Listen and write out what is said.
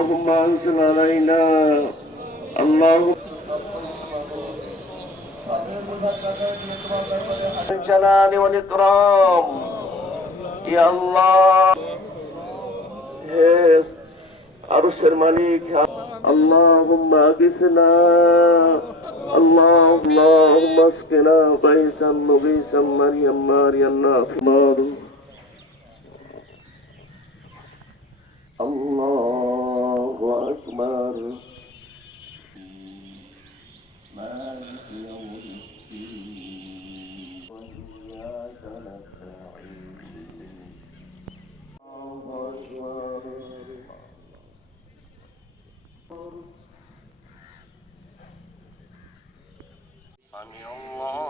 اللهم انزل علينا الله الجلال والإكرام يا الله عرش الملك اللهم أقسنا اللهم اسقنا بيسا مغيسا مريم ماريا النافي أكبر ما يوم الدين وإياك نستعين الله أكبر